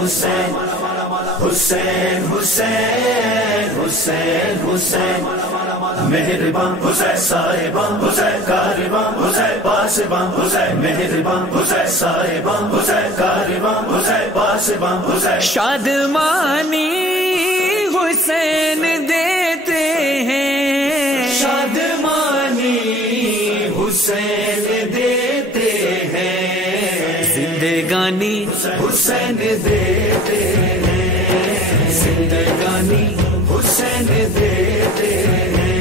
حسین حسین حسین حسین حسین مہربان حسین صاحبان حسین کاروان حسین پاسبان حسین مہربان حسین صاحبان حسین کاروان حسین پاسبان حسین شادمانی حسین دیتے ہیں شادمانی حسین دیتے ہیں زندگانی حسین دیتے ہیں زندگانی حسین دیتے ہیں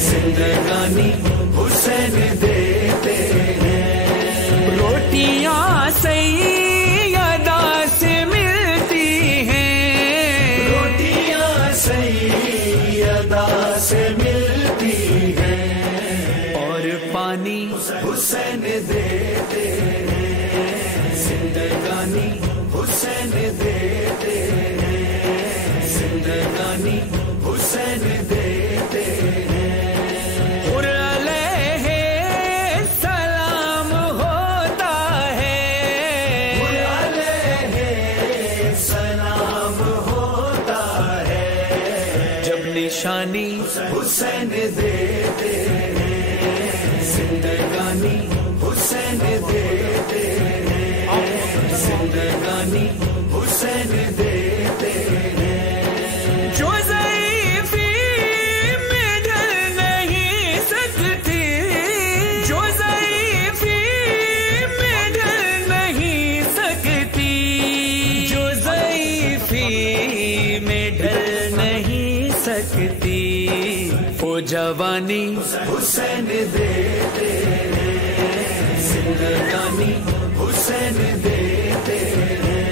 زندگانی حسین دیتے ہیں روٹیاں سیدہ سے ملتی ہیں روٹیاں سیدہ سے ملتی ہیں اور پانی حسین دیتے ہیں زندگانی حسین دیتے ہیں زندگانی حسین دیتے ہیں اور علیہ السلام ہوتا ہے علیہ سلام ہوتا ہے جب نشانی حسین دیتے ہیں زندگانی حسین دیتے ہیں زندگانی حسین دیتے ہیں جو ضعیفی میں ڈر نہیں سکتی جو ضعیفی میں ڈر نہیں سکتی جو ضعیفی میں ڈر نہیں سکتی وہ جوانی حسین دیتے ہیں زندگانی حسین دیتے ہیں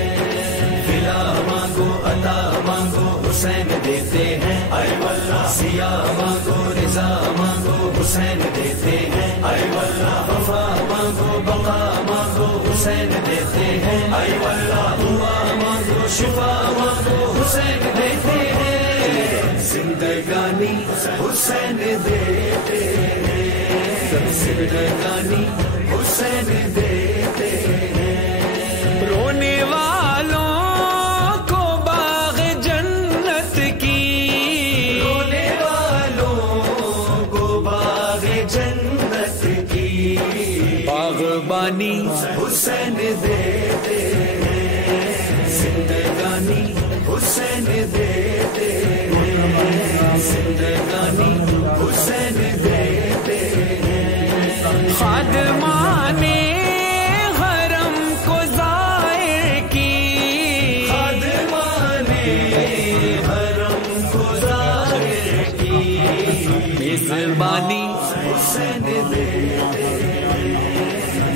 فلا مانگو عطا مانگو حسین دیتے ہیں اے واللہ سیاہ مانگو رضا مانگو حسین دیتے ہیں اے واللہ وفا مانگو بقا مانگو حسین دیتے ہیں اے واللہ دعا مانگو شفا مانگو حسین دیتے ہیں زندگانی حسین دیتے ہیں زندگانی حسین دیتے ہیں رونے والوں کو باغ جنت کی رونے والوں کو باغ جنت کی باغبانی حسین دیتے ہیں زندگانی حسین دیتے ہیں زندگانی حسین دیتے ہیں خادمان حرم کو ظاہر کی خادمان حرم کو ظاہر کی میزبانی حسین دیتے ہیں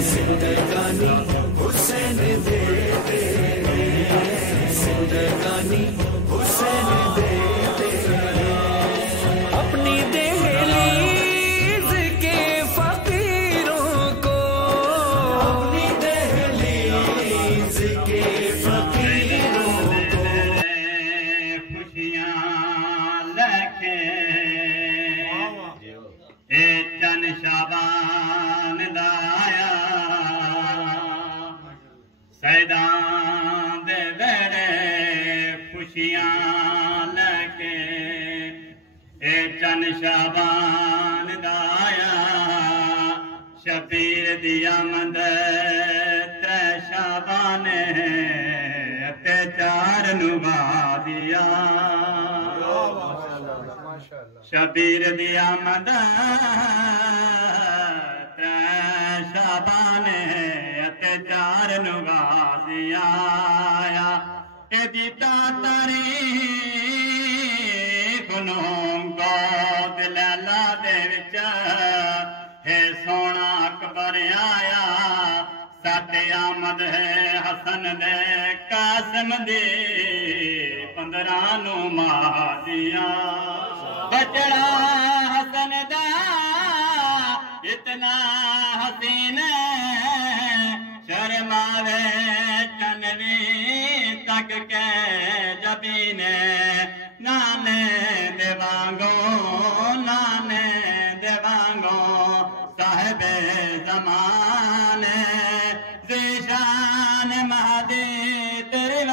زندگانی حسین دیتے ہیں زندگانی حسین دیتے ہیں اپنی دہلیز کے فقیروں کو اپنی دہلیز کے فقیروں کو خوشیاں لے کے اے چن شابان دا آیا سیداں دے ویڑے خوشیاں لے کے اے چن شابان دا آیا شبیر دی آمد ترے شابان تے چار نبادیا شبیر دی آمد ترے شابان تے چار نبادیا اے دیتا تاریخ نوں گود لیلا دے وچ ہے سونا اکبر آیا ساڈے آمد ہے حسن دے قاسم دی 15 نو مہادیاں بچڑا حسن دا اتنا حسین شرماوے چنوی تک کے جبینے نانے دیوانگو نانے دیوانگو صاحب زمان زیشان مہدی تیرے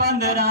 15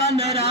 15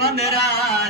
15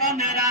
15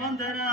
15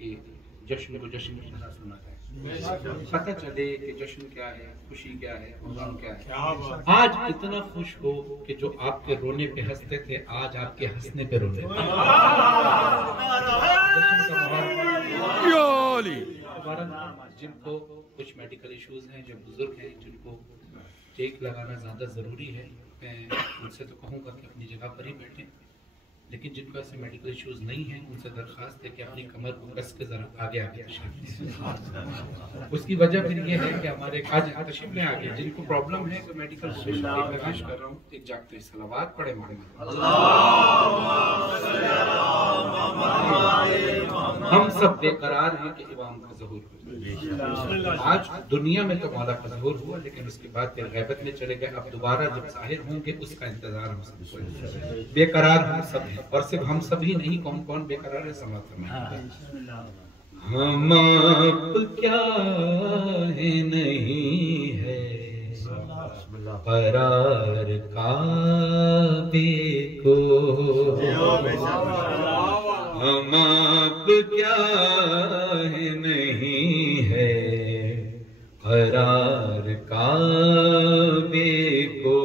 کہ جشن کو جشن کی طرح سنا جائے، پتہ چلے کہ جشن کیا ہے، خوشی کیا ہے، غم کیا ہے۔ آج اتنا خوش ہو کہ جو آپ کے رونے پہ ہنستے تھے آج آپ کے ہنسنے پہ رونے جشن کا ماحول۔ جن کو کچھ میڈیکل ایشوز ہیں، جو بزرگ ہیں، جن کو ٹیک لگانا زیادہ ضروری ہے، میں ان سے تو کہوں گا کہ اپنی جگہ پر ہی بیٹھیں، لیکن جن کو ایسے میڈیکل ایشوز نہیں ہیں ان سے درخواست ہے کہ اپنی کمر کو کس کے ذرا آگے تشریف لیں۔ اس کی وجہ پھر یہ ہے کہ ہمارے آج تشریف لیں آگے جن کو پرابلم ہے، کوئی میڈیکل ایشو، میں پیش کر رہا ہوں ایک جاگتے ہوئے صلوات پڑھے ہم سب بے قرار ہیں کہ امام کا ظہور ہو۔ آج دنیا میں تو مولا کا ظہور ہوا، لیکن اس کے بعد پھر غیبت میں چلے گئے، اب دوبارہ جب ظاہر ہوں گے اس کا انتظار ہم سب کو ہے۔ بے قرار ہم سب ہیں، اور صرف ہم سب ہی نہیں، کون کون بے قرار ہے سماعت فرمائیں۔ ہم آپ کیا ہے نہیں ہے قرار کعبے کو، ہم آپ کیا ہے نہیں ہے قرار کعبے کو،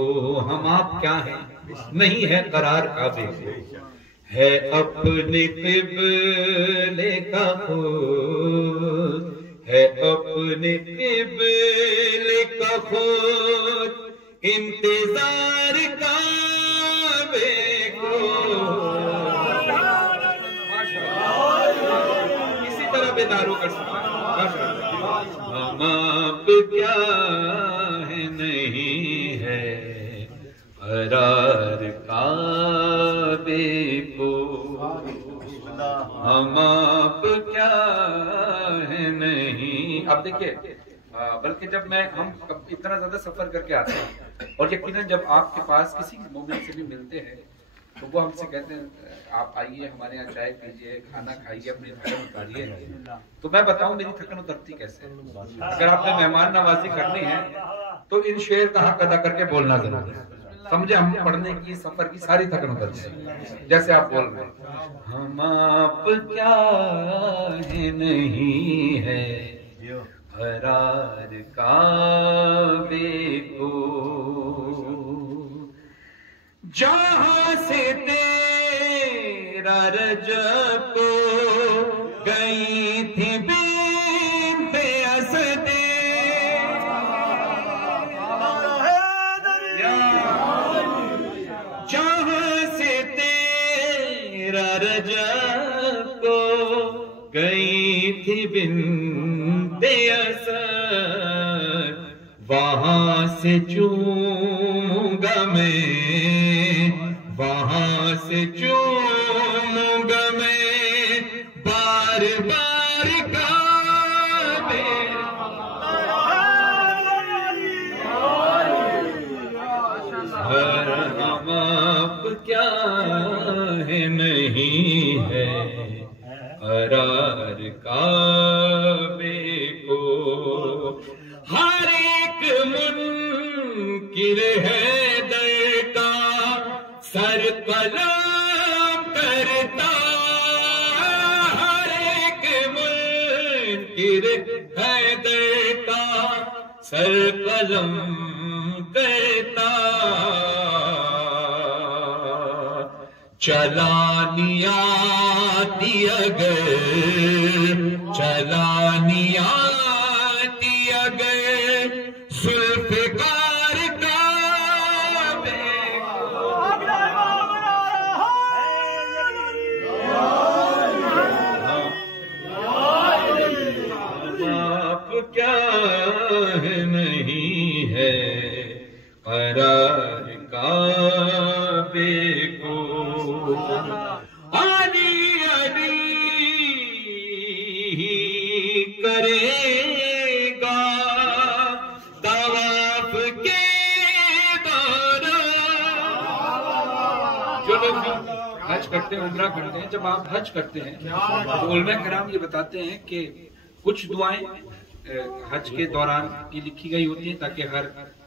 ہم آپ کیا ہیں نہیں ہے قرار کعبے کو، ہے اپنے قبلے کا خود، ہے اپنے قبلے کا خود، انتظار کعبے کو۔ اسی طرح بیدار ہو کر ہم آپ کیا ہے نہیں ہے قرار کعبے کو، ہم آپ کیا ہے نہیں۔ اب دیکھیے، بلکہ جب ہم اتنا زیادہ سفر کر کے آتے ہیں اور یقیناً جب آپ کے پاس کسی مومن سے بھی ملتے ہیں تو وہ ہم سے کہتے ہیں آپ آئیے ہمارے یہاں چائے پیجیے، کھانا کھائیے، اپنی تھکن اتاریے، تو میں بتاؤں میری تھکن اترتی کیسے۔ اگر آپ نے مہمان نوازی کرنی ہے تو ان شعر کا حق ادا کر کے بولنا ضرور ہے، سمجھے، ہم پڑھنے کی سفر کی ساری تھکن اتر جائے جیسے آپ بول رہے ہیں۔ ہم آپ کیا ہے نہیں ہے قرار کعبے کو، جہاں سے تیرا رجب کو گئی تھی بنت اسد، جہاں سے تیرا رجب کو گئی تھی بنت اسد، وہاں سے چوموں گا میں، وہاں سے چوموں گا میں بار بار کعبے، ہم آپ کیا ہے نہیں ہے قرار کعبے کو، ہر ایک منکر ہے در کا سر قلم کرتا، ہر ایک منکر ہے در کا سر قلم کرتا، چلانی آتی اگر، چلانی آتی اگر ذوالفقار کعبے آپ کیا ہے نہیں ہے قرار کعبے کو، علی علی کرے گا طواف کے دوران، جو لوگ حج کرتے ہیں، عمرہ کرتے ہیں، جب آپ حج کرتے ہیں تو علماء کرام یہ بتاتے ہیں کہ کچھ دعائیں حج کے دوران کی لکھی گئی ہوتی ہیں تاکہ ہر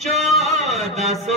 1400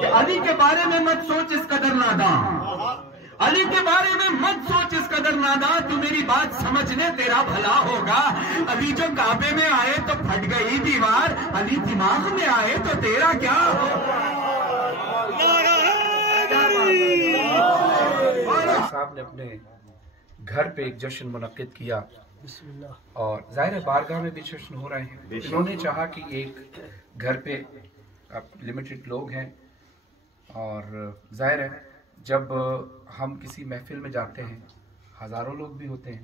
کہ علی کے بارے میں مت سوچ اس قدر ناداں، علی کے بارے میں مت سوچ اس قدر ناداں، تو میری بات سمجھ لے تیرا بھلا ہوگا۔ علی جو کعبے میں آئے تو پھٹ گئی دیوار، علی دماغ میں آئے تو تیرا کیا صاحب نے اپنے گھر پہ ایک جشن منعقد کیا اور ظاہر بارگاہ میں بھی جشن ہو رہے ہیں۔ انہوں نے چاہا کہ ایک گھر پہ لمیٹڈ لوگ ہیں اور ظاہر ہے جب ہم کسی محفل میں جاتے ہیں ہزاروں لوگ بھی ہوتے ہیں،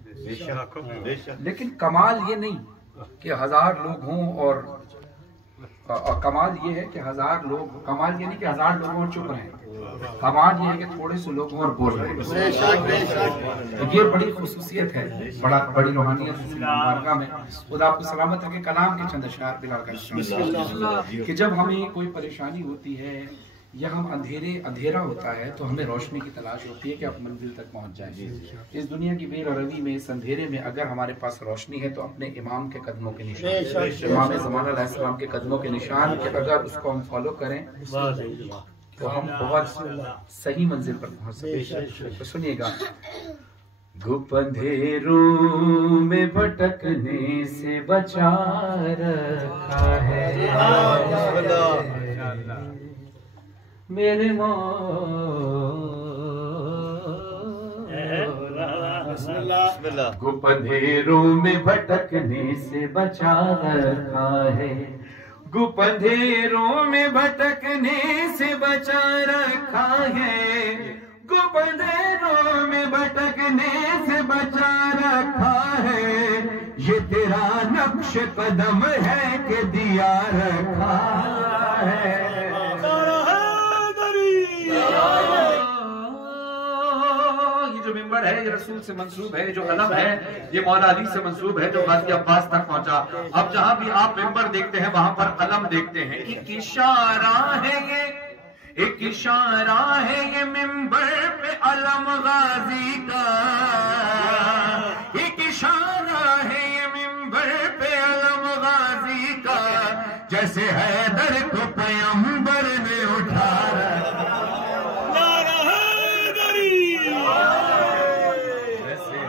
لیکن کمال یہ نہیں کہ 1000 لوگ ہوں اور کمال یہ ہے کہ 1000 لوگ، کمال یہ نہیں کہ 1000 لوگ اور چپ رہے، کمال یہ ہے کہ تھوڑے سے لوگ اور بول رہے ہیں۔ یہ بڑی خصوصیت ہے، بڑی روحانیت ہے بارگاہ میں۔ خدا آپ کو سلامت رکھے۔ کلام کے چند اشعار بلال کا کہ جب ہمیں کوئی پریشانی ہوتی ہے یا ہم اندھیرا ہوتا ہے تو ہمیں روشنی کی تلاش ہوتی ہے کہ آپ منزل تک پہنچ جائیں۔ اس دنیا کی بے روی میں، اس اندھیرے میں اگر ہمارے پاس روشنی ہے تو اپنے امام کے قدموں کے نشان، امام زمانہ علیہ السلام کے قدموں کے نشان، کہ اگر اس کو ہم فالو کریں تو ہم بہت صحیح منزل پر پہنچ سکتے ہیں۔ تو سنیے گا، گھپ اندھیروں میں بھٹکنے سے بچا رکھا ہے میرے گھپ اندھیروں میں بھٹکنے سے بچا رکھا ہے، گھپ اندھیروں میں بھٹکنے سے بچا رکھا ہے، گھپ اندھیروں میں بھٹکنے سے بچا رکھا ہے، یہ تیرا نقش قدم ہے کہ دیا رکھا ہے۔ جو ممبر ہے یہ رسول سے منسوب ہے، جو علم ہے یہ مولا علی سے منسوب ہے جو غازی عباس تک پہنچا۔ اب جہاں بھی آپ ممبر دیکھتے ہیں وہاں پر علم دیکھتے ہیں۔ ایک اشارہ ہے یہ، ایک اشارہ ہے یہ ممبر پہ علم غازی کا، ایک اشارہ ہے یہ ممبر پہ علم غازی کا، جیسے حیدر کو پیغمبر نے اٹھا رکھا،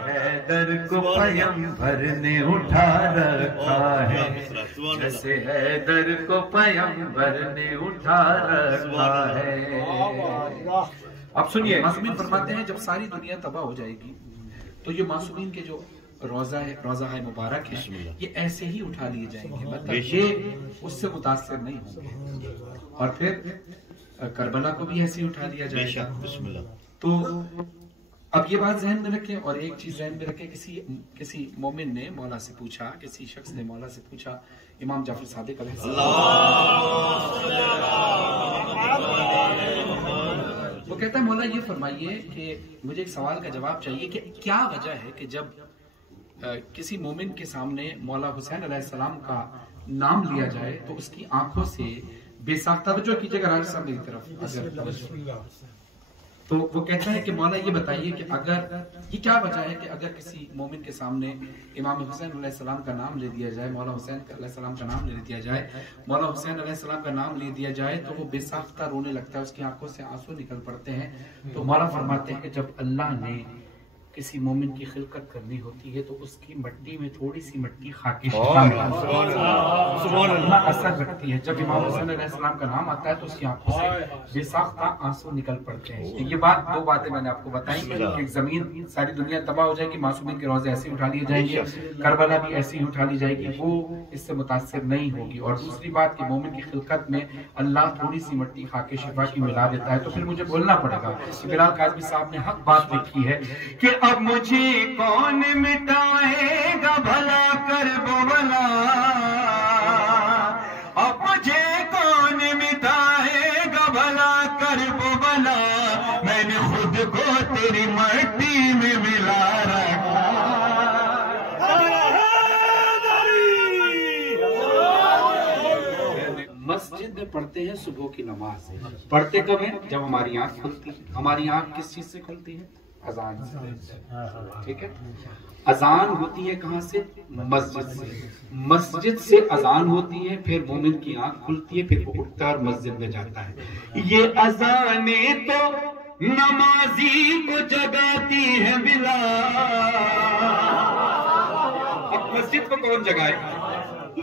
حیدر کو پیغمبر نے اٹھا رکھا ہے، جیسے حیدر کو پیغمبر نے اٹھا رکھا ہے۔ اب سنیے، معصومین فرماتے ہیں جب ساری دنیا تباہ ہو جائے گی تو یہ معصومین کے جو روضہ مبارک ہے یہ ایسے ہی اٹھا لیے جائیں گے، مطلب یہ اس سے متاثر نہیں ہوں گے، اور پھر کربلا کو بھی ایسے ہی اٹھا دیا جائے گا۔ تو اب یہ بات ذہن میں رکھیں، اور ایک چیز ذہن میں رکھیں، کسی مومن نے مولا سے پوچھا، کسی شخص نے مولا سے پوچھا، امام جعفر صادق علیہ السلام، وہ کہتا ہے مولا یہ فرمائیے کہ مجھے ایک سوال کا جواب چاہیے کہ کیا وجہ ہے کہ جب کسی مومن کے سامنے مولا حسین علیہ السلام کا نام لیا جائے تو اس کی آنکھوں سے بے ساختہ، توجہ کیجیے گا راجہ صاحب میری طرف، تو وہ کہتا ہے کہ مولا یہ بتائیے کہ اگر یہ کیا وجہ ہے کہ اگر کسی مومن کے سامنے امام حسین علیہ السلام کا نام لے دیا جائے، مولا حسین علیہ السلام کا نام لے دیا جائے، مولا حسین علیہ السلام کا نام لے دیا جائے تو وہ بے ساختہ رونے لگتا ہے، اس کی آنکھوں سے آنسو نکل پڑتے ہیں۔ تو مولا فرماتے ہیں کہ جب اللہ نے کسی مومن کی خلقت کرنی ہوتی ہے تو اس کی مٹی میں تھوڑی سی مٹی خاکی اثر رکھتی ہے، جب امام حسین علیہ السلام کا نام آتا ہے تو اس کی آنکھوں سے بے ساختہ آنسو نکل پڑتے ہیں۔ یہ دو باتیں میں نے آپ کو بتائی، ایک زمین ساری دنیا تباہ ہو جائے گی، معصومین کے روزے ایسے اٹھا لیے جائیں گے، کربلا بھی ایسی اٹھا لی جائے گی، وہ اس سے متاثر نہیں ہوگی، اور دوسری بات کہ مومن کی خلقت میں اللہ تھوڑی سی مٹی خاک شفا کی ملا دیتا ہے۔ تو پھر مجھے بولنا پڑے گا کہ بلال قاسمی صاحب نے حق بات لکھی ہے کہ اب مجھے کون مٹائے گا بھلا کربلا، اب مجھے کون مٹائے گا بھلا کربلا، میں نے خود کو تیری مٹی میں ملا رکھا۔ مسجد میں پڑھتے ہیں صبح کی نماز، پڑھتے کب ہیں؟ جب ہماری آنکھ کھلتی ہے۔ ہماری آنکھ کس چیز سے کھلتی ہے؟ اذان سے، ٹھیک ہے؟ اذان ہوتی ہے کہاں سے؟ مسجد سے، مسجد سے اذان ہوتی ہے، پھر مومن کی آنکھ کھلتی ہے، پھر وہ اٹھتا ہے اور مسجد میں جاتا ہے۔ یہ اذانیں تو نمازی کو جگاتی ہے بلال، اب مسجد کو کون جگائے؟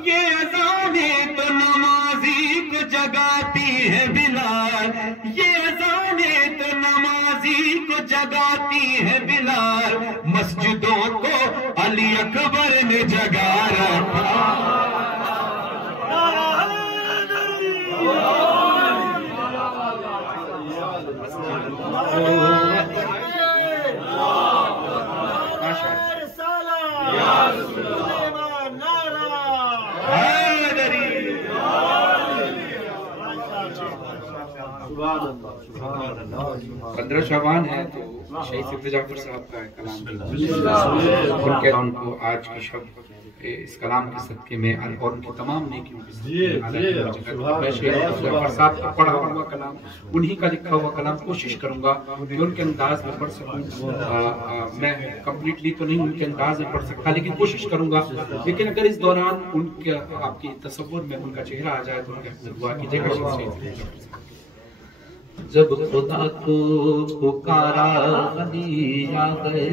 یہ اذانیں تو نمازی کو جگاتی ہے بلال، یہ اذانیں تو نمازی کو جگاتی ہے بلال، مسجدوں کو علی اکبر نے جگا رکھا۔ پندرہ شعبان ہے تو شہید صفدر جعفر صاحب کا کلام ان کو آج کی شب اس کلام کے صدقے میں اور ان کی تمام نیکیوں کے صدقے میں شہید جعفر صاحب کا پڑھا ہوا کلام، انہی کا لکھا ہوا کلام کوشش کروں گا کہ ان کے انداز میں پڑھ سکوں۔ میں کمپلیٹلی تو نہیں ان کے انداز میں پڑھ سکتا، لیکن کوشش کروں گا، لیکن اگر اس دوران ان کے آپ کی تصور میں ان کا چہرہ آ جائے تو ان کا دعا کیجیے گا۔ جب خدا کو پکارا علی آ گئے،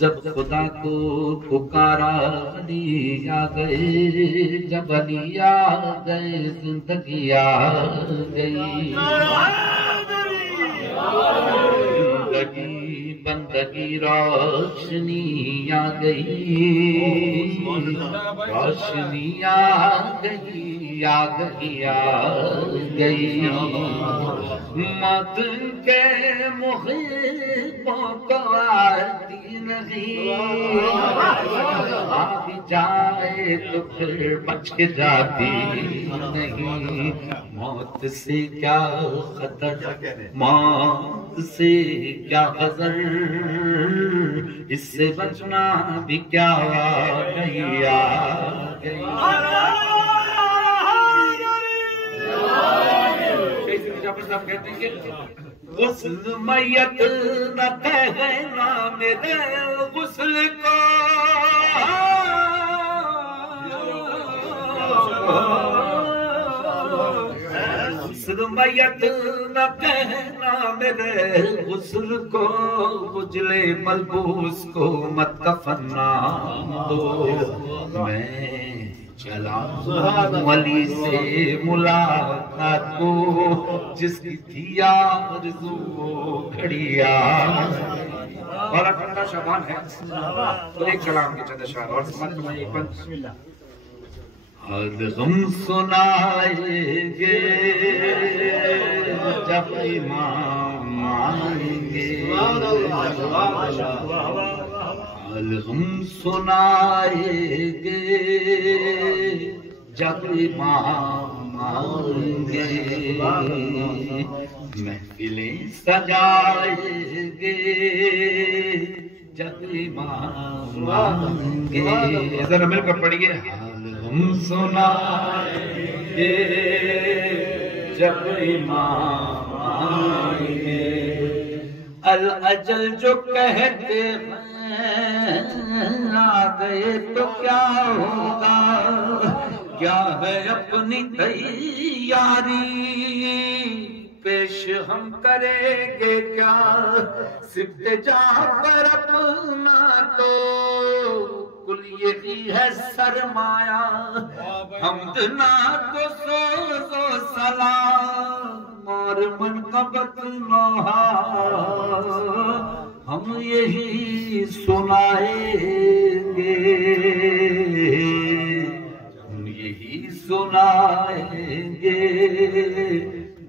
جب خدا کو پکارا علی آ گئے، جب علی آ گئے زندگی آ گئی، زندگی بندگی روشنی آ گئی، روشنی آ گئی، آ گئی، آ گئی، مت کے محبوں کو آتی نہیں، آ بھی جائے تو پھر بچ کے جاتی نہیں، موت سے کیا خطر، موت سے کیا حذر، اس سے بچنا بھی کیا گئی، آ گئی۔ جعفر صاحب کہتے ہیں کہ غسل میت نہ کہنا میرے غسل کو، غسل میت نہ کہنا میرے غسل کو، اجلے ملبوس کو مت کفن نام دو، میں چلا ولی سے ملاقات کو، جس کی تھی آرزو کھڑی آ۔ اور اب 15 شعبان ہے تو ایک کلام کے چند اشعار اور سمجھ میں ایک بند۔ حال غم سنائیں گے جب امام آئیں گے، حال غم سنائیں گے جب امام آئیں گے، محفلیں سجائیں گے جب امام آئیں گے۔ ذرا مل کر پڑھیے، حال غم سنائیں گے جب امام آئیں گے، الاجل جو کہتے آ گئے تو کیا ہوگا، کیا ہے اپنی تیاری، پیش ہم کریں گے کیا، صفت جعفر اپنا تو کل یہی ہے سرمایہ، حمد نہ تو سوز و سلام اور منقبت نوحہ، ہم یہی سنائیں گے، ہم یہی سنائیں گے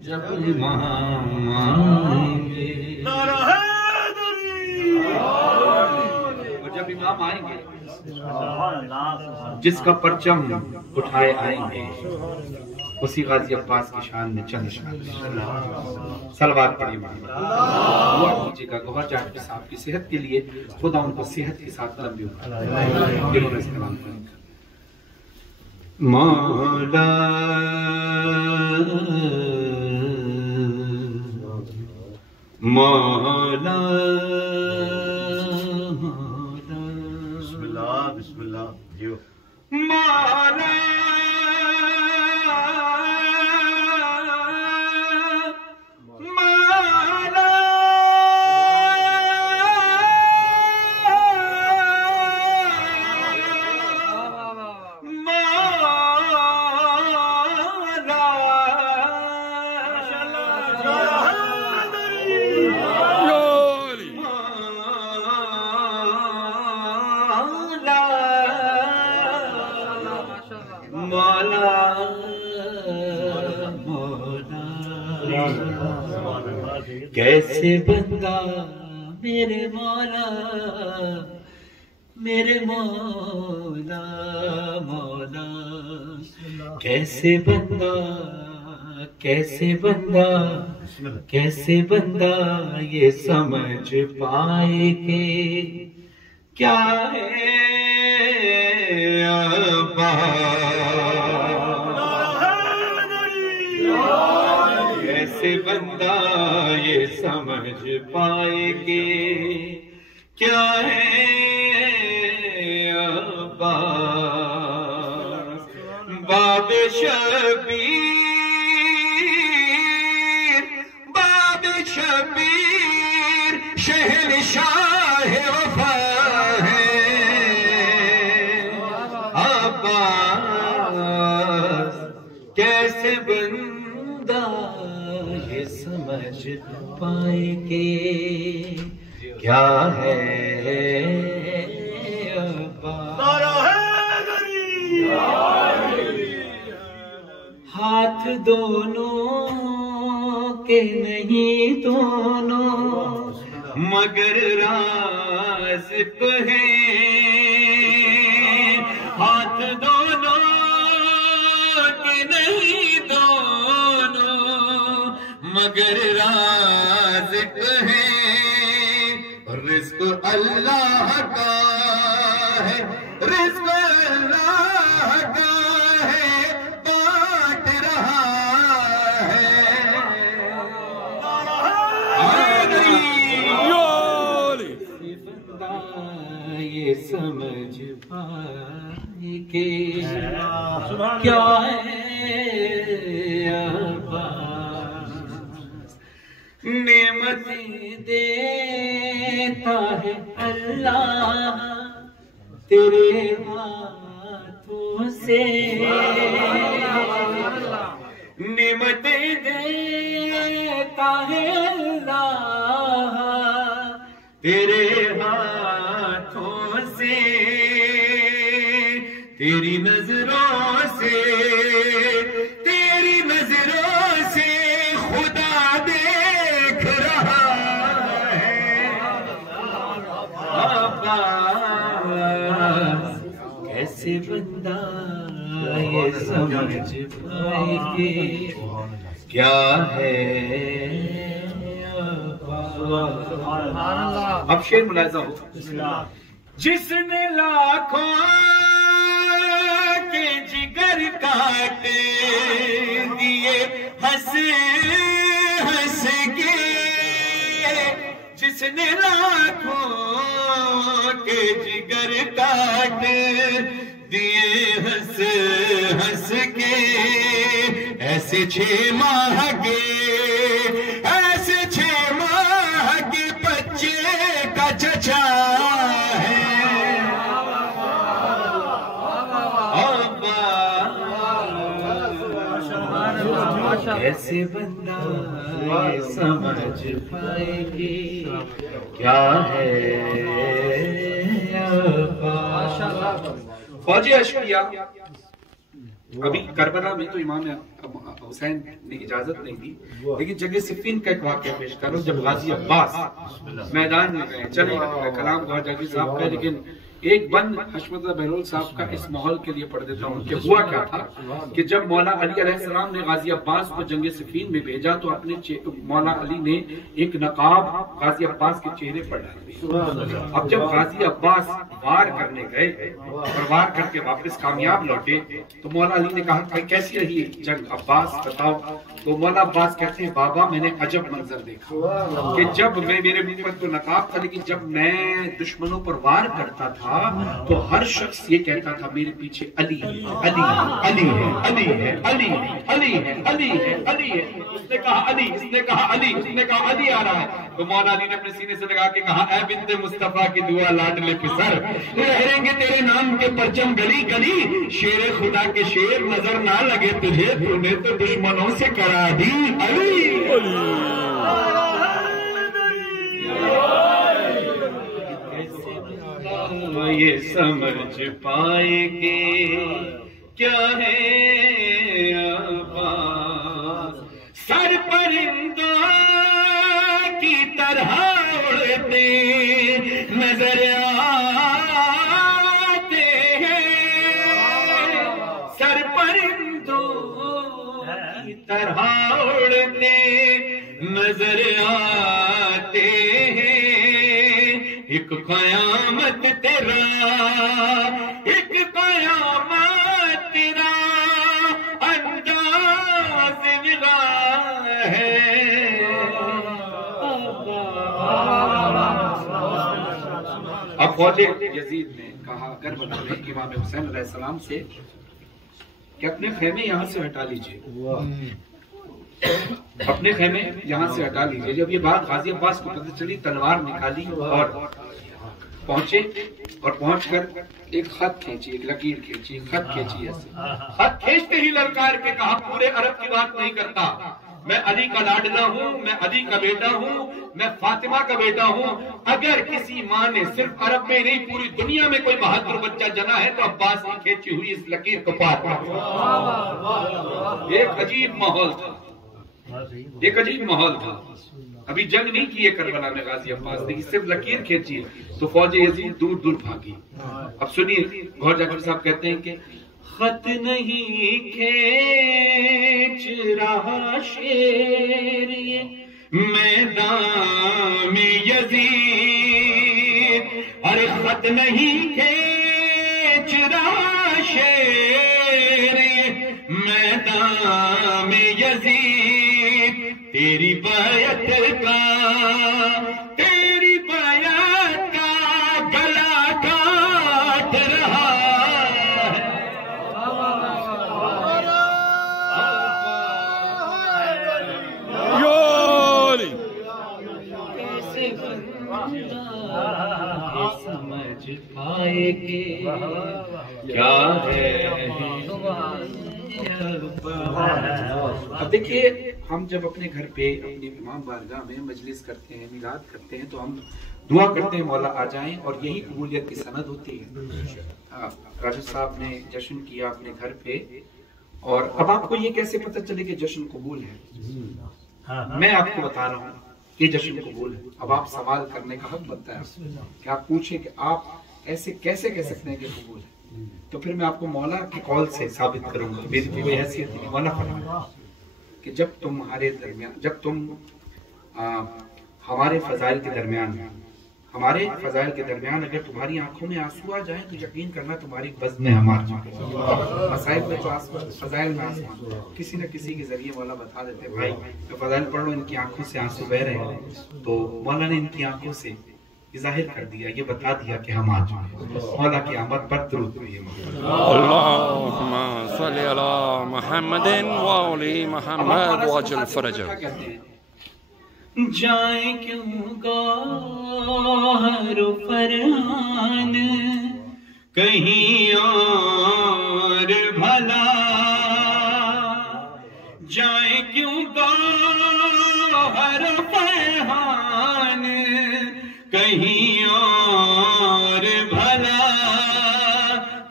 جب امام آئیں گے، اور جب امام آئیں گے جس کا پرچم اٹھائے آئیں گے، اسی غازی عباس کی شان میں چند اشعار صلوات پڑھی دعا کیجیے گا گوہر جعفر صاحب کی صحت کے لیے، خدا ان کو صحت کے ساتھ لمبی عمر دلوں میں اس کلام کو مولا مولا بسم اللہ بسم اللہ جیو مولا کیسے بندہ میرے مولا میرے مولا مولا کیسے بندہ کیسے بندہ یہ سمجھ پائے کہ کیا ہے کیسے بندہ یہ سمجھ پائے کہ کیا ہے عباس باب شبیر شہنشاہ وفا ہے عباس کیسے بندہ یہ سمجھ پائے کہ کیا ہے ہاتھ دونوں کے نہیں دونوں مگر رازق ہیں ہاتھ دونوں کے نہیں دونوں مگر رازق ہیں رزق اللہ کا ہے رزق اللہ کا ہے بانٹ رہا ہے بندہ یہ سمجھ پائے کہ کیا ہے نعمتیں دیتا ہے اللہ تیرے ہاتھوں سے نعمتیں دیتا ہے اللہ تیرے ہاتھوں سے تیری نظروں سے خدا دیکھ رہا ہے عباس کیسے بندہ یہ سمجھ پائے کہ کیا ہے عباس اب شعر ملاحظہ ہو جس نے لاکھوں کے جگر کاٹ دیے ہنس ہنس کے جس نے لاکھوں کے جگر کاٹ دیے ہنس ہنس کے ایسے 6 ماہ کے بچے کا چچا ہے کیسے بندہ یہ سمجھ پائے گی کیا ہے فوجی اشقیاء ابھی کربلا میں تو امام حسین نے اجازت نہیں دی لیکن جنگ صفین کا ایک واقعہ پیش کرو جب غازی عباس میدان میں گئے چلے کلام گوھر جاگیر صاحب کا لیکن ایک بند حشمت بہلول صاحب کا اس ماحول کے لیے پڑھ دیتا ہوں کہ ہوا کیا تھا کہ جب مولا علی علیہ السلام نے غازی عباس کو جنگ صفین میں بھیجا تو اپنے مولا علی نے ایک نقاب غازی عباس کے چہرے پر ڈال دیا. اب جب غازی عباس وار کرنے گئے اور وار کر کے واپس کامیاب لوٹے تو مولا علی نے کہا کہ کیسی رہی جنگ عباس بتاؤ. تو مولا عباس کہتے ہیں بابا میں نے عجب منظر دیکھا کہ جب میں میرے منہ پر تو نقاب تھا لیکن جب میں دشمنوں پر وار کرتا تھا تو ہر شخص یہ کہتا تھا میرے پیچھے علی ہے علی علی ہے علی ہے علی علی ہے علی ہے علی ہے. اس نے کہا علی, اس نے کہا علی, اس نے کہا علی آ رہا ہے. تو مولا علی نے اپنے سینے سے لگا کے کہا اے بنت مصطفیٰ کی دعا لاڈلے پسر لہریں گے تیرے نام کے پرچم گلی گلی. شیر خدا کے شیر نظر نہ لگے تجھے تو نے تو دشمنوں سے کرا دی علی. یہ سمجھ پائے گے کیا ہے عباس سر پرندوں کی طرح اڑتے نظر آتے ہیں. سر پرندوں کی طرح اڑتے نظر آتے ہیں. ایک قیامت تیرا ایک قیامت تیرا انداز ولا ہے. اب فوج یزید نے کہا کربلا میں امام حسین علیہ السلام سے کہ اپنے خیمے یہاں سے ہٹا لیجئے, اپنے خیمے یہاں سے ہٹا لیجئے. جب یہ بات غازی عباس کو پتہ چلی تلوار نکالی اور پہنچے اور پہنچ کر ایک خط کھینچی, ایک لکیر کھینچی, خط کھینچی. ایسے خط کھینچتے ہی للکار کے کہا پورے عرب کی بات نہیں کرتا, میں علی کا لاڈلا ہوں, میں علی کا بیٹا ہوں, میں فاطمہ کا بیٹا ہوں. اگر کسی ماں نے صرف عرب میں نہیں پوری دنیا میں کوئی بہادر بچہ جنا ہے تو عباس کی کھینچی ہوئی اس لکیر کو پار کر. ایک عجیب ماحول تھا, ایک عجیب ماحول تھا. ابھی جنگ نہیں کی ہے کربلا میں غازی عباس نے, صرف لکیر کھینچی ہے تو فوج یزید دور دور بھاگی. اب سنیے گوھر جعفری صاحب کہتے ہیں کہ خط نہیں کھینچ رہا شیر یہ میدان میں یزید, ارے خط نہیں کھینچ رہا شیر یہ میدان میں یزید. تیری بیعت کا تیری بیعت کا گلا کاٹ رہا ہے. کیسے سمجھ پائے گے کیا ہے. اب دیکھیے ہم جب اپنے گھر پہ اپنے امام بارگاہ میں مجلس کرتے ہیں, میلاد کرتے ہیں تو ہم دعا کرتے ہیں مولا آ جائیں, اور یہی قبولیت کی سند ہوتی ہے. راجد صاحب نے جشن کیا اپنے گھر پہ, اور اب آپ کو یہ کیسے پتہ چلے کہ جشن قبول ہے؟ میں آپ کو بتا رہا ہوں کہ جشن قبول ہے. اب آپ سوال کرنے کا حق بنتا ہے کہ آپ پوچھیں کہ آپ ایسے کیسے کہہ سکتے ہیں کہ قبول ہے. تو پھر میں آپ کو مولا کے قول سے ثابت کروں گا, میری کوئی حیثیت نہیں. مولا فرمایا کہ جب تمہارے درمیان, جب تم ہمارے فضائل کے درمیان, ہمارے فضائل کے درمیان اگر تمہاری آنکھوں میں آنسو آ جائیں تو یقین کرنا تمہاری بزم میں ہمار چکے. مسائل میں فضائل میں آسمان کسی نہ کسی کے ذریعے مولا بتا دیتے بھائی میں فضائل پڑھ لو, ان کی آنکھوں سے آنسو بہ رہے ہیں. تو مولا نے ان کی آنکھوں سے ظاہر کر دیا, یہ بتا دیا کہ ہم آ چکے. مولا کی آمد پر درود ہوئی. اللہم صلی علی محمد وعلی محمد وعجل فرجہ. جائیں کیوں گوہر و فرحان کہیں اور بھلا, جائیں کیوں گوہر و فرحان کہیں اور بھلا.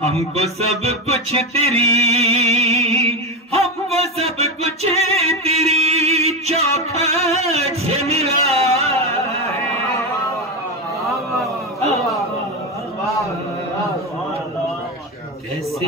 ہم کو سب کچھ تیری, ہم کو سب کچھ تیری چوکھٹ سے ملا.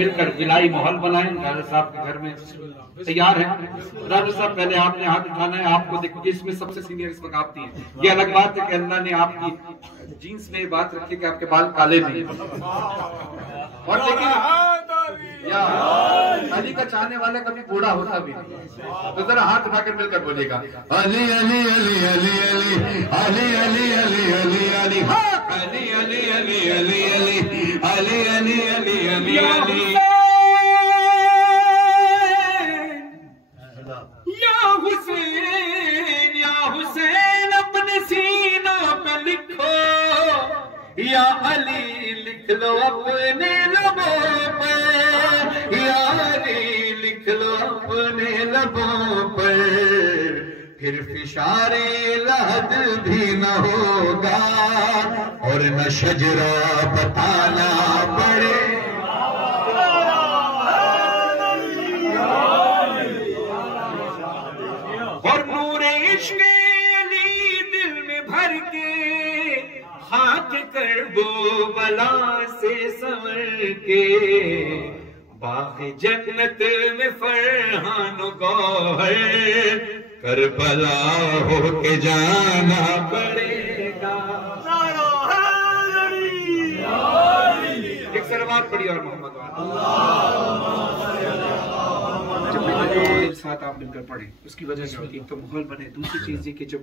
مل کر ولائی ماحول بنائیں. راجہ صاحب کے گھر میں تیار ہیں. راجہ صاحب پہلے آپ نے ہاتھ اٹھانا ہے. آپ کو دیکھو اس میں سب سے سینئر اس وقت آپ تھی ہیں. یہ الگ بات ہے کہ اللہ نے آپ کی جینس میں یہ بات رکھی کہ آپ کے بال کالے بھی ہیں. اور لیکن یا علی کا چاہنے والا کبھی بوڑھا ہوتا بھی نہیں. تو ذرا ہاتھ اٹھا کر مل کر بولے گا علی علی علی علی علی علی علی علی علی علی علی علی علی علی علی علی علی علی علی یا حسین یا حسین اپنے سینوں پہ لکھو یا علی لکھ لو اپنے لبوں پر یا علی لکھ لو اپنے لبوں پر پھر فشار لحد بھی نہ ہوگا اور نہ شجرہ بتانا پڑے. اور نور عشق علی دل میں بھر کے خاک کربو بلا سے سنور کے باغ جنت میں فرحان و گوہر کربلا ہو کے جانا پڑے گا. ایک سلوات پڑھی اور محمد ساتھ آپ مل کر پڑھیں. اس کی وجہ سے ہوتی ہے ایک تو ماحول بنے. دوسری چیز یہ کہ جب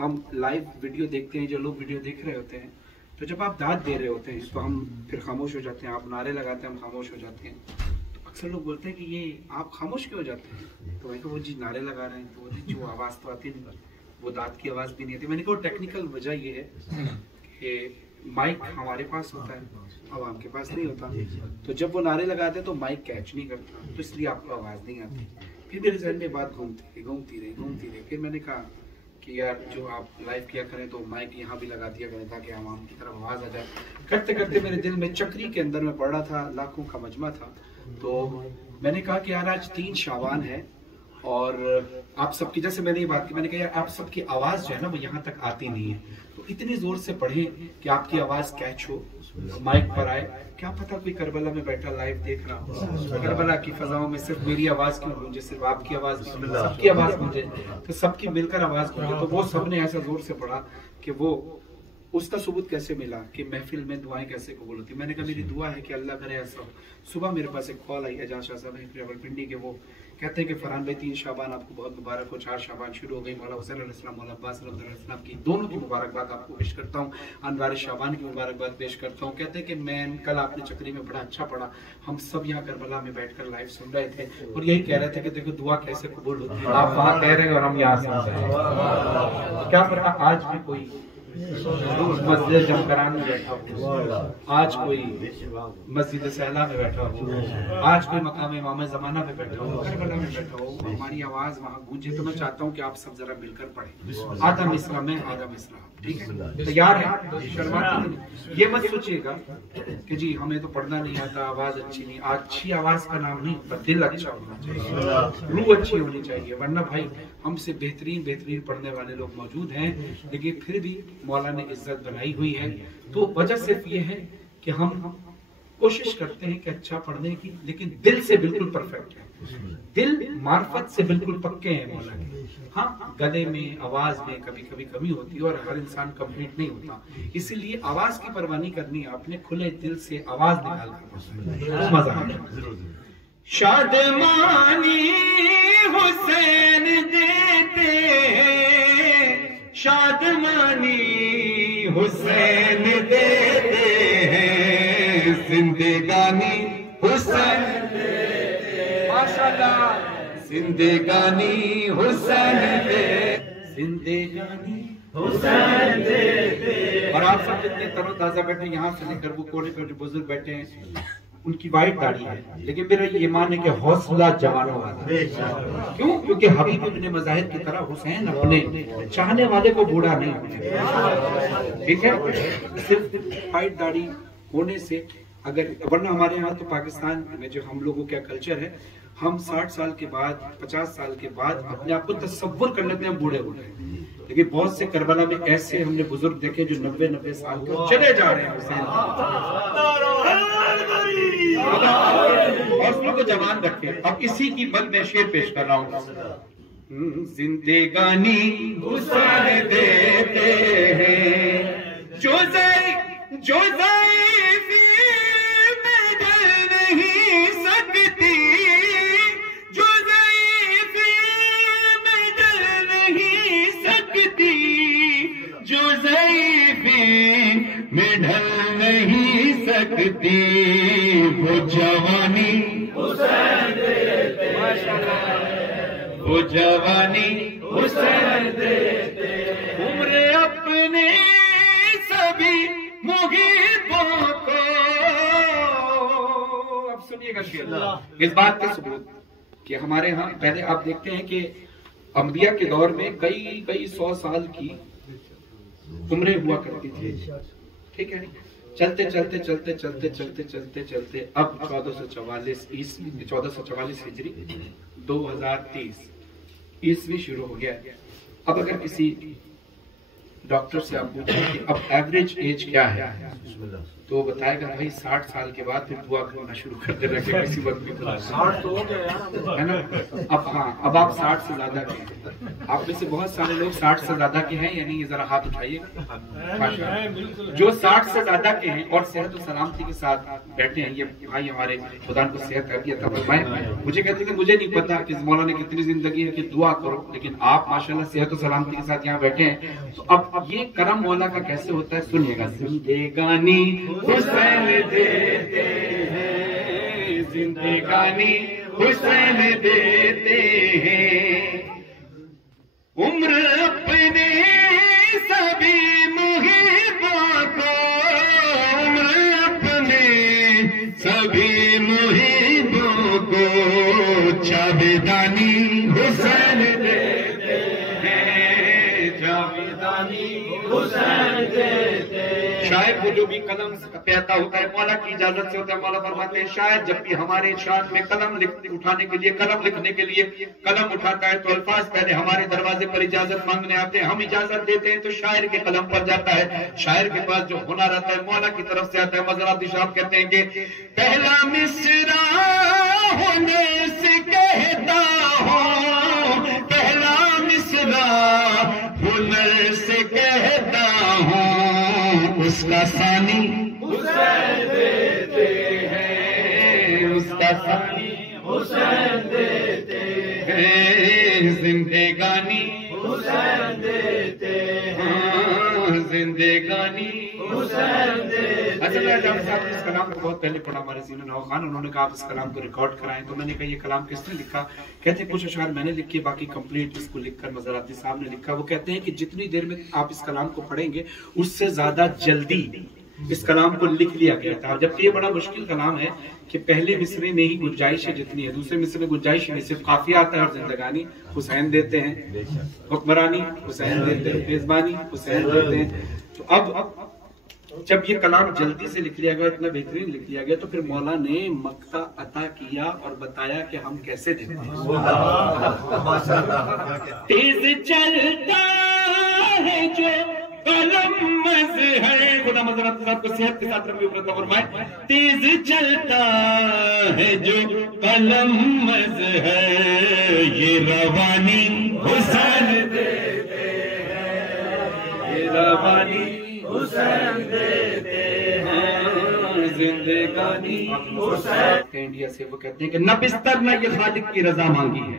ہم لائیو ویڈیو دیکھتے ہیں, جو لوگ ویڈیو دیکھ رہے ہوتے ہیں, تو جب آپ داد دے رہے ہوتے ہیں تو ہم پھر خاموش ہو جاتے ہیں. آپ نعرے لگاتے ہیں, ہم خاموش ہو جاتے ہیں. تو اکثر لوگ بولتے ہیں کہ یہ آپ خاموش کیوں ہو جاتے ہیں؟ تو میں کہ وہ جی نعرے لگا رہے ہیں, تو جو آواز تو آتی نہیں, وہ داد کی آواز بھی نہیں آتی. میں نے کہا ٹیکنیکل وجہ یہ ہے کہ مائک ہمارے پاس ہوتا ہے, عوام کے پاس نہیں ہوتا. تو جب وہ نعرے لگاتے ہیں تو مائک کیچ نہیں کرتا, تو اس لیے آپ کو آواز نہیں آتی. پھر میرے ذہن میں بات گھومتی رہی. پھر میں نے کہا کہ یار جو آپ لائیو کیا کریں تو مائک یہاں بھی لگا دیا کریں تاکہ عوام کی طرف آواز آ جائے. کرتے کرتے میرے دل میں چکری کے اندر میں پڑ رہا تھا, لاکھوں کا مجمع تھا. تو میں نے کہا کہ یار آج 3 شعبان ہے اور آپ سب کی, جیسے میں نے یہ بات کی, میں نے کہا یار آپ سب کی آواز جو ہے نا وہ یہاں تک آتی نہیں ہے, تو اتنی زور سے پڑھیں کہ آپ کی آواز کیچ ہو, مائک پر آئے. کیا پتا کوئی کربلا میں بیٹھا لائیو دیکھ رہا ہوں, کربلا کی فضاؤں میں صرف میری آواز کیوں گونجے, صرف آپ کی آواز نہیں, سب کی آواز گونجے, تو سب کی مل کر آواز گونجے. تو وہ سب نے ایسا زور سے پڑھا کہ وہ اس کا ثبوت کیسے ملا کہ محفل میں دعائیں کیسے قبول ہوتی. میں نے کہا میری دعا ہے کہ اللہ کرے ایسا ہو. صبح میرے پاس ایک کال آئی اعجاز شاہ صاحب ہیں راولپنڈی کے, وہ کہتے ہیں کہ فرحان بھائی 3 شعبان آپ کو بہت مبارک ہو. 4 شعبان شروع ہو گئی. مولا حسین علیہ السلام, مولا عباس علیہ السلام کی دونوں کی مبارکباد آپ کو پیش کرتا ہوں. انوار شعبان کی مبارکباد پیش کرتا ہوں. کہتے ہیں کہ میں کل آپ نے چکری میں بڑا اچھا پڑھا, ہم سب یہاں کربلا میں بیٹھ کر لائیو سن رہے تھے اور یہی کہہ رہے تھے کہ دیکھو دعا کیسے قبول ہوتی ہے. آپ وہاں کہہ رہے ہیں اور ہم یہاں سن رہے ہیں. کیا پتا آج بھی کوئی مسجد جمکران میں بیٹھا ہو, آج کوئی مسجد سہلا میں بیٹھا ہو, آج کوئی مقام امام زمانہ میں بیٹھا ہو, کربلا میں بیٹھا ہو, ہماری آواز وہاں گونجے. تو میں چاہتا ہوں کہ آپ سب ذرا مل کر پڑھیں. آدھا مصرع میں آدھا مصرع, ٹھیک ہے؟ تیار ہے؟ شرماتے نہیں. یہ مت سوچیے گا کہ جی ہمیں تو پڑھنا نہیں آتا, آواز اچھی نہیں. اچھی آواز کا نام نہیں, پر دل اچھا ہونا چاہیے, روح اچھی ہونی چاہیے. ورنہ بھائی ہم سے بہترین پڑھنے والے لوگ موجود ہیں, لیکن پھر بھی مولا نے عزت بنائی ہوئی ہے. تو وجہ صرف یہ ہے کہ ہم کوشش کرتے ہیں کہ اچھا پڑھنے کی, لیکن دل سے بالکل پرفیکٹ ہے. دل معرفت سے بالکل پکے ہیں مولا کے. ہاں گلے میں, آواز میں کبھی کبھی کمی ہوتی ہے اور ہر انسان کمپلیٹ نہیں ہوتا. اسی لیے آواز کی پرواہ نہیں کرنی ہے, آپ نے کھلے دل سے آواز نکال کر مزہ آئے. شادمانی حسین دیتے ہیں, شادمانی حسین دیتے ہیں, زندگانی حسین ماشاءاللہ, زندگانی حسین دے, زندگانی حسین دے. اور آپ سب جتنے تر و تازہ بیٹھے یہاں سے لے کر وہ کونے پر جو بزرگ بیٹھے ہیں ان کی وائٹ داڑھی ہے, لیکن میرا یہ مان ہے کہ حوصلہ جوانوں والا. کیوں؟ کیونکہ حبیب ابن مظاہر کی طرح حسین اپنے چاہنے والے کو بوڑھا نہیں ہونے. ٹھیک ہے, صرف وائٹ داڑھی ہونے سے اگر, ورنہ ہمارے یہاں تو پاکستان میں جو ہم لوگوں کا کلچر ہے, ہم 60 سال کے بعد 50 سال کے بعد اپنے آپ کو تصور کر لیتے ہیں ہم بوڑھے ہو رہے ہیں. لیکن بہت سے کربلا میں ایسے ہم نے بزرگ دیکھے جو 90 سال کے چلے جا رہے ہیں. حوصلوں کو جوان رکھے. اب اسی کی بل میں شعر پیش کر رہا ہوں. زندگانی حسین دیتے ہیں جو ضعیفی میں ڈر نہیں سکتی, جو ضعیفی میں ڈر نہیں سکتی, جو ضعیفی میں ڈھل نہیں سکتی, وہ جوانی حسین دیتے, وہ جوانی حسین دیتے, عمر اپنے سبھی محبوں کو. اب سنیے گا شعر اس بات کا ثبوت کہ ہمارے ہاں پہلے آپ دیکھتے ہیں کہ انبیاء کے دور میں کئی 100 سال کی عمریں ہوا کرتی تھی, ٹھیک ہے. چلتے اب 1444 ہجری 2023 عیسوی شروع ہو گیا. اب اگر کسی ڈاکٹر سے آپ پوچھیں کہ اب ایوریج ایج کیا ہے تو وہ بتائے گا بھائی 60 سال کے بعد پھر دعا کرنا شروع کر دینا کہ کسی وقت بھی ہے نا. اب آپ 60 سے زیادہ کے ہیں, آپ میں سے بہت سارے لوگ 60 سے زیادہ کے ہیں, یعنی یہ ذرا ہاتھ اٹھائیے گا. جو 60 سے زیادہ کے ہیں اور صحت و سلامتی کے ساتھ بیٹھے ہیں, یہ بھائی ہمارے خدا کو صحت کر دیا تھا. مجھے کہتے ہیں کہ مجھے نہیں پتا کہ مولا نے کتنی زندگی ہے کہ دعا کرو, لیکن آپ ماشاءاللہ صحت و سلامتی کے ساتھ یہاں بیٹھے ہیں. تو اب یہ کرم مولا کا کیسے ہوتا ہے سنیے گا. زندگانی حسین دیتے ہیں, زندگانی حسین دیتے ہیں, عمر اپنے سبھی محبوں کو, عمر اپنے سبھی محبوں کو, جاویدانی حسین دیتے ہیں, جاویدانی حسین دیتے ہیں. شاید وہ جو بھی قلم پہ عطا ہوتا ہے مولا کی اجازت سے ہوتا ہے. مولا فرماتے ہیں شاید جب بھی ہمارے ارشاد میں قلم اٹھانے کے لیے قلم لکھنے کے لیے قلم اٹھاتا ہے تو الفاظ پہلے ہمارے دروازے پر اجازت مانگنے آتے ہیں, ہم اجازت دیتے ہیں تو شاعر کے قلم پر جاتا ہے. شاعر کے پاس جو ہنر آتا ہے مولا کی طرف سے آتا ہے. مزارات صاحب کہتے ہیں کہ پہلا مصرع ہونے سے کہتا ہوں, پہلا مصرع ہونے سے کہتا ہوں, اس کا ثانی حسین دیتے ہیں, اس کا ثانی حسین دیتے ہیں, زندگانی حسین دیتے ہیں, زندگانی حسین دیتے ہیں. اچھا جان صاحب نے اس کلام کو بہت پہلے پڑھا ہمارے زین نو خان, انہوں نے کہا آپ اس کلام کو ریکارڈ کرائیں. تو میں نے کہا یہ کلام کس نے لکھا؟ کہتے ہیں کچھ اشعار میں نے لکھے, باقی کمپلیٹ اس کو لکھ کر مزاراتی صاحب نے لکھا. وہ کہتے ہیں کہ جتنی دیر میں آپ اس کلام کو پڑھیں گے اس سے زیادہ جلدی اس کلام کو لکھ لیا گیا تھا. جبکہ یہ بڑا مشکل کلام ہے کہ پہلے مصرے میں ہی گنجائش جتنی ہے, دوسرے مصرے میں گنجائش نہیں, صرف قافیہ آتا ہے. اور زندگانی حسین دیتے ہیں, حکمرانی حسین دیتے ہیں, میزبانی حسین دیتے ہیں. تو اب جب یہ کلام جلدی سے لکھ لیا گیا, اتنا بہترین لکھ لیا گیا, تو پھر مولا نے مقطع عطا کیا اور بتایا کہ ہم کیسے دیتے ہیں. تیز چلتا ہے جو قلم مظہر, خدا مزارات صاحب کو صحت کے ساتھ ربی عمرت فرمائے. تیز چلتا ہے جو قلم مظہر, یہ روانی حسین دیتے ہیں, یہ روانی حسین دیتے ہیں, زندگانی حسین. انڈیا سے وہ کہتے ہیں کہ نہ بستر نہ یہ خالق کی رضا مانگی ہے,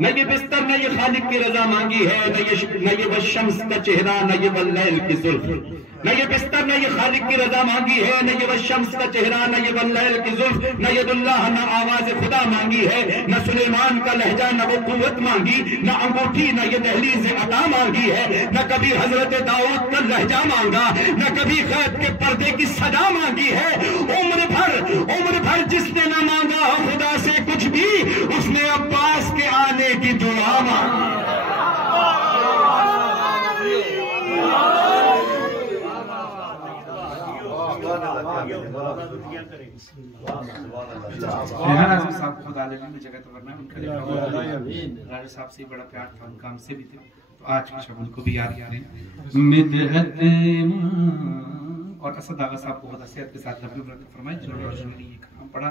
نہ یہ بستر نہ یہ خالق کی رضا مانگی ہے, نہ یہ والشمس کا چہرہ نہ یہ واللیل کی زلف, نہ یہ بستر نہ یہ خالق کی رضا مانگی ہے, نہ یہ والشمس کا چہرہ نہ یہ واللیل کی زلف, نہ ید اللہ نہ آواز خدا مانگی ہے, نہ سلیمان کا لہجہ نہ وہ قوت مانگی, نہ انگوٹھی نہ یہ دہلیز عطا مانگی ہے, نہ کبھی حضرت داؤد کا لہجہ مانگا, نہ کبھی خیب کے پردے کی سجا مانگی ہے. عمر بھر جس نے نہ مانگا خدا سے کچھ بھی, اس نے عباس کے آنے کی دعا مانگی. صاحب کو خدا علیہ میں جگہ تو ورنہ ان کا راجہ صاحب سے بڑا پیار تھا, ان کا ہم سے بھی تھا, تو آج کی شب ان کو بھی یاد کریں. اور اسد آغا صاحب کو خدا صحت کے ساتھ ربی عمرت فرمائے, جنہوں نے یہ کلام پڑھا.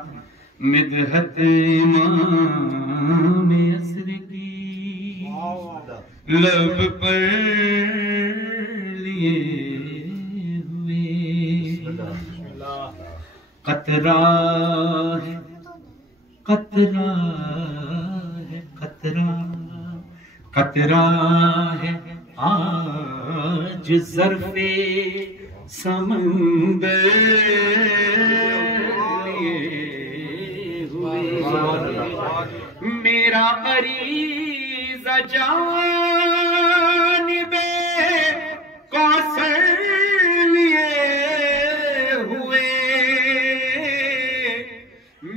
مدحت امام عصر کی لب پر لیے ہوئے قطرہ ہے قطرہ ہے قطرہ قطرہ ہے آج ظرف سمندر لیے ہوئے میرا عریضہ جانب کوثر لیے ہوئے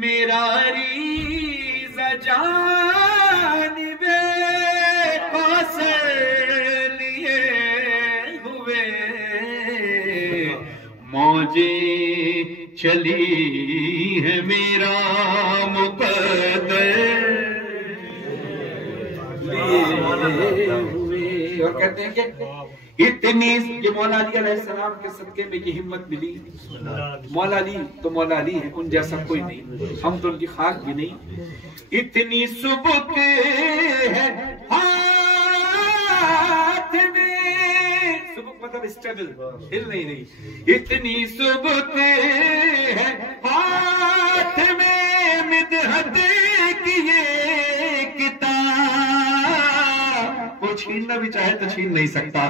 میرا عریضہ جانب کوثر لیے ہوئے موجیں چلی ہے میرا مقدر اور کہتے ہیں کہ اتنی یہ مولا علی علیہ السلام کے صدقے میں یہ ہمت ملی. مولا علی تو مولا علی ہے، ان جیسا کوئی نہیں، ہم تو ان کی خاک بھی نہیں. اتنی سبک ہے ہاتھ میں، سبک مطلب اسٹیبل، ہل نہیں رہی. اتنی سبک ہے ہاتھ میں مدحت کی یہ کتاب، وہ چھیننا بھی چاہے تو چھین نہیں سکتا.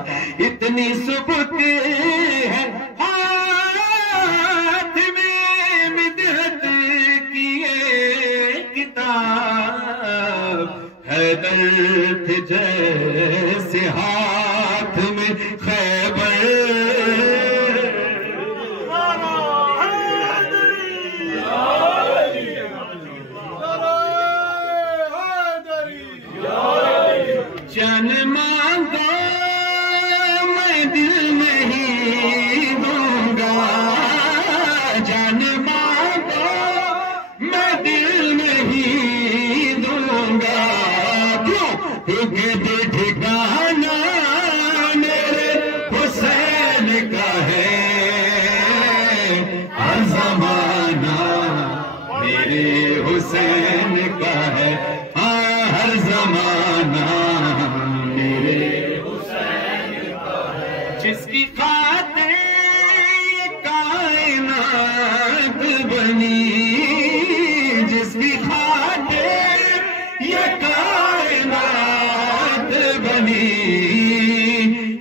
اتنی سبک ہے ہاتھ میں مدحت کی یہ کتاب، حیدر تھے جیسے ہاتھ میں خیبر. جان مانگو میں دل نہیں دوں گا، جان مانگو میں دل نہیں دوں گا. کیوں؟ کیونکہ دل ٹھکانا میرے حسین کا ہے، ہر زمانہ میرے حسین کا ہے. ہاں ہر زمانہ جس کی خاطر کائنات بنی، جس کی خاطر یہ کائنات بنی،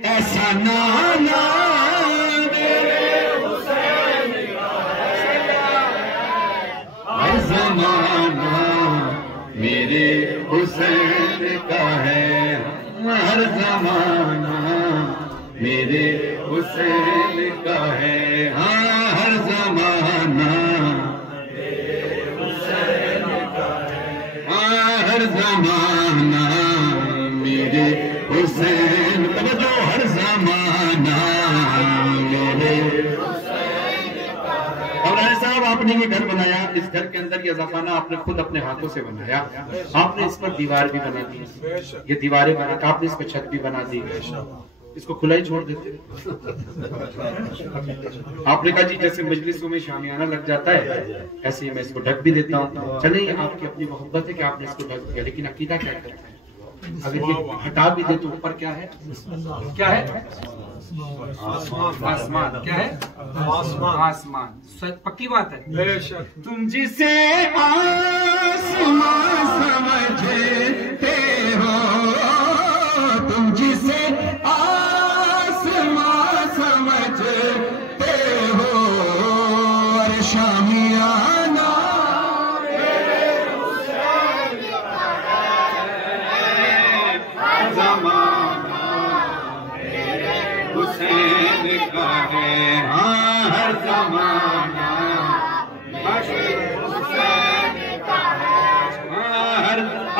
ایسا نانا میرے حسین کا ہے. ہر زمانہ میرے حسین کا ہے، ہر زمانہ میرے حسین کا ہے. ہاں ہر زمانہ میرے حسین کا ہے، ہاں ہر زمانہ میرے حسین کا ہے. ہر زمانہ میرے حسین کا ہے. مولانا صاحب آپ نے یہ گھر بنایا، اس گھر کے اندر یہ زخانہ آپ نے خود اپنے ہاتھوں سے بنایا. آپ نے اس پر دیوار بھی بنا دی، یہ دیواریں بنا کے آپ نے اس پر چھت بھی بنا دی. اس کو کھلا ہی چھوڑ دیتے. آپ نے کہا جی جیسے مجلسوں میں شامیانہ لگ جاتا ہے ایسے ہی میں اس کو ڈھک بھی دیتا ہوں. چلیں یہ آپ کی اپنی محبت ہے کہ آپ نے اس کو ڈھک دیا، لیکن عقیدہ کیا کرتا ہے؟ اگر یہ ہٹا بھی دے تو اوپر کیا ہے؟ کیا ہے؟ آسمان. کیا ہے؟ آسمان. پکی بات ہے. تم جسے آسمان سمجھتے ہو، تم جسے آسمان سمجھتے ہو، اور شامیانہ میرے حسین کا ہے، ہر زمانہ میرے حسین کا ہے. ہاں ہر زمانہ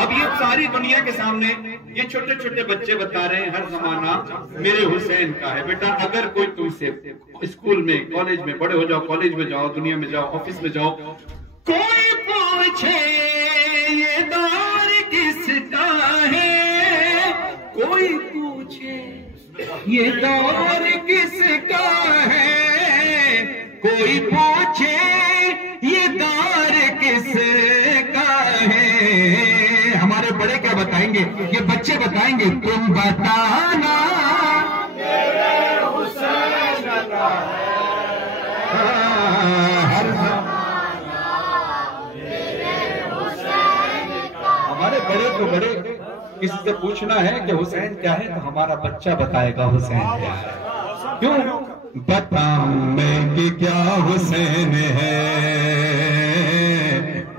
اب یہ ساری دنیا کے سامنے یہ چھوٹے چھوٹے بچے بتا رہے ہیں ہر زمانہ میرے حسین کا ہے. بیٹا اگر کوئی تم سے اسکول میں، کالج میں، بڑے ہو جاؤ، کالج میں جاؤ، دنیا میں جاؤ، آفس میں جاؤ، کوئی پوچھے یہ دور کس کا ہے، کوئی پوچھے یہ دور کس کا ہے، کوئی پوچھے یہ دور کس بتائیں گے، یہ بچے بتائیں گے، تم بتانا ہمارے بڑے تو بڑے کسی سے پوچھنا ہے کہ حسین کیا ہے تو ہمارا بچہ بتائے گا حسین کیا ہے. کیوں بتاؤں میں کہ کیا حسین ہے،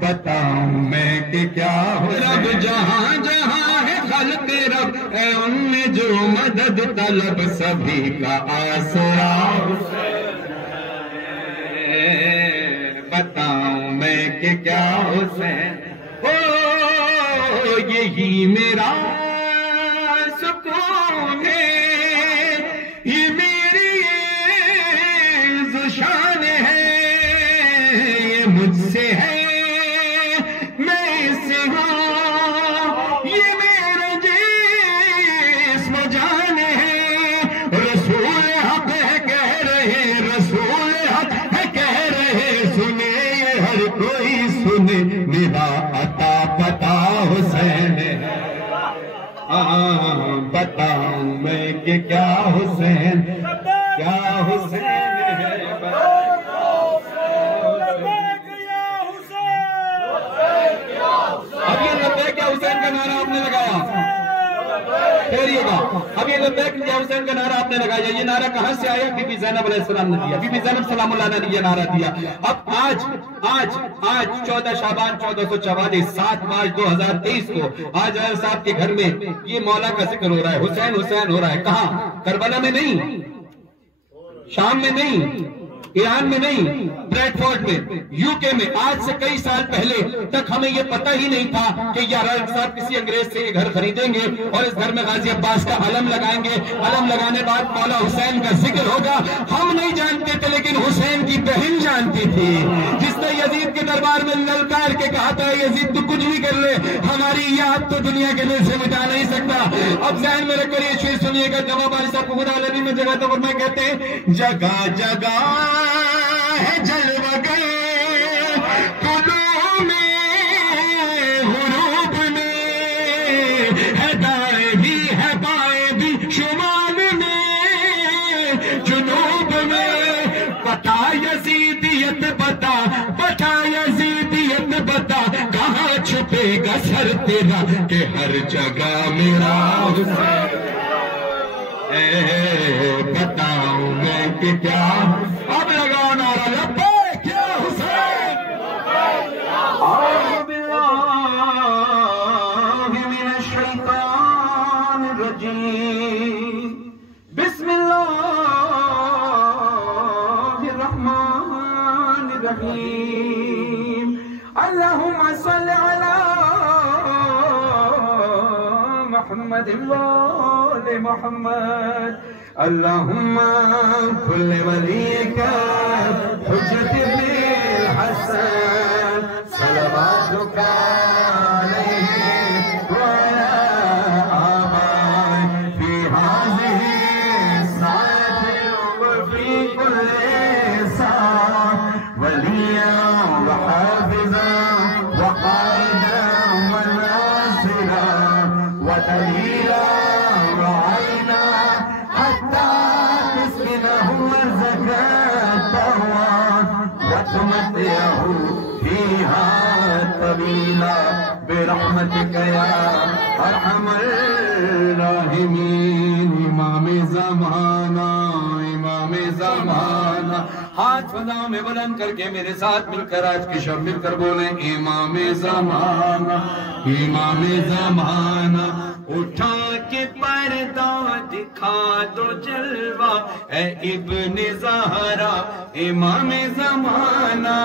بتاؤں میں کہ کیا رب جہاں جہاں ہے خلق رب اے ان میں جو مدد طلب سبھی کا آسرا بتاؤں میں کہ کیا حسین ہو، یہی میرا سکون ہے، یہ میری شان ہے، یہ مجھ سے ہے میں سے ہوں، یہ میرا جسم جان ہے. رسول حق ہے کہہ رہے، رسول حق ہے کہہ رہے، سنے یہ ہر کوئی سنے، میرا عطا پتا حسین ہے. بتاؤں میں کہ کیا حسین، کیا حسین ہے. اب یہ لبیک یا حسین کا نعرہ آپ نے لگایا، ٹھہریے گا، اب یہ لبیک یا حسین کا نعرہ آپ نے لگایا، یہ نعرہ کہاں سے آیا؟ بی بی زینب علیہ السلام نے دیا، بی بی زینب سلام اللہ نے یہ نعرہ دیا. اب آج 14 شعبان 1444 7 مارچ 2023 کو آج علیہ صاحب کے گھر میں یہ مولا کا ذکر ہو رہا ہے، حسین حسین ہو رہا ہے. کہاں؟ کربلا میں نہیں، شام میں نہیں، ایران میں نہیں، بریڈ فورڈ میں، یو کے میں. آج سے کئی سال پہلے تک ہمیں یہ پتہ ہی نہیں تھا کہ یار صاحب کسی انگریز سے یہ گھر خریدیں گے اور اس گھر میں غازی عباس کا علم لگائیں گے، علم لگانے بعد مولا حسین کا ذکر ہوگا. ہم نہیں جانتے تھے لیکن حسین کی بہن جانتی تھی، جس نے یزید کے دربار میں للکار کے کہا تھا یزید تو کچھ بھی کر لے ہماری یاد تو دنیا کے دل سے مٹا نہیں سکتا. اب ذہن میں رکھ کر یہ شعر سنیے گا. جواب والی صاحب کو خدا عالمی میں جگہ تو فرمائے کہتے ہیں جگہ جگہ ہے جلوہ گئے طلوع میں غروب میں، ہے دائیں بھی ہے بائیں بھی شمال میں جنوب میں. بتا یزیدیت بتا، بتا یزیدیت بتا، کہاں چھپے گا سر تیرا کہ ہر جگہ میرا حسین. بتاؤں میں کہ کیا اب لگاؤ نعرہ لبیک یا حسین. اعوذ باللہ من الشیطان الرجیم، بسم اللہ الرحمن الرحیم. اللہم صل علی محمد وآل محمد. اللہم کل ولیک حجت ابن الحسن صلواتک علیہ وعلی آبائہ فی ہذہ الساعۃ وفی کل ساعۃ ولیا وحافظا وقائدا وناصرا ودلیلا وعینا حتى تسكنه الزكاة وتمتعه فيها طويلا برحمتك يا أرحم الراحمين. امام زمانہ، امام زمانہ. ہاتھ فضاؤں میں بلند کر کے میرے ساتھ مل کر آج کی شب مل کر بولیں امام زمانہ، امام زمانہ. اٹھا کے پردہ دکھا دو جلوہ اے ابن زہرا امام زمانہ.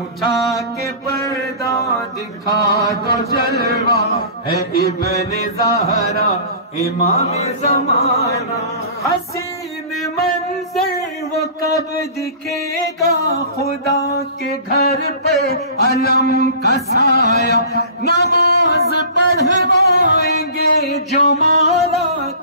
اٹھا کے پردہ دکھا دو جلوہ اے ابن زہرا امام زمانہ. حسین منظر وہ کب دکھے گا خدا کے گھر پہ علم کا سایہ. نماز پڑھوائیں گے جو مولا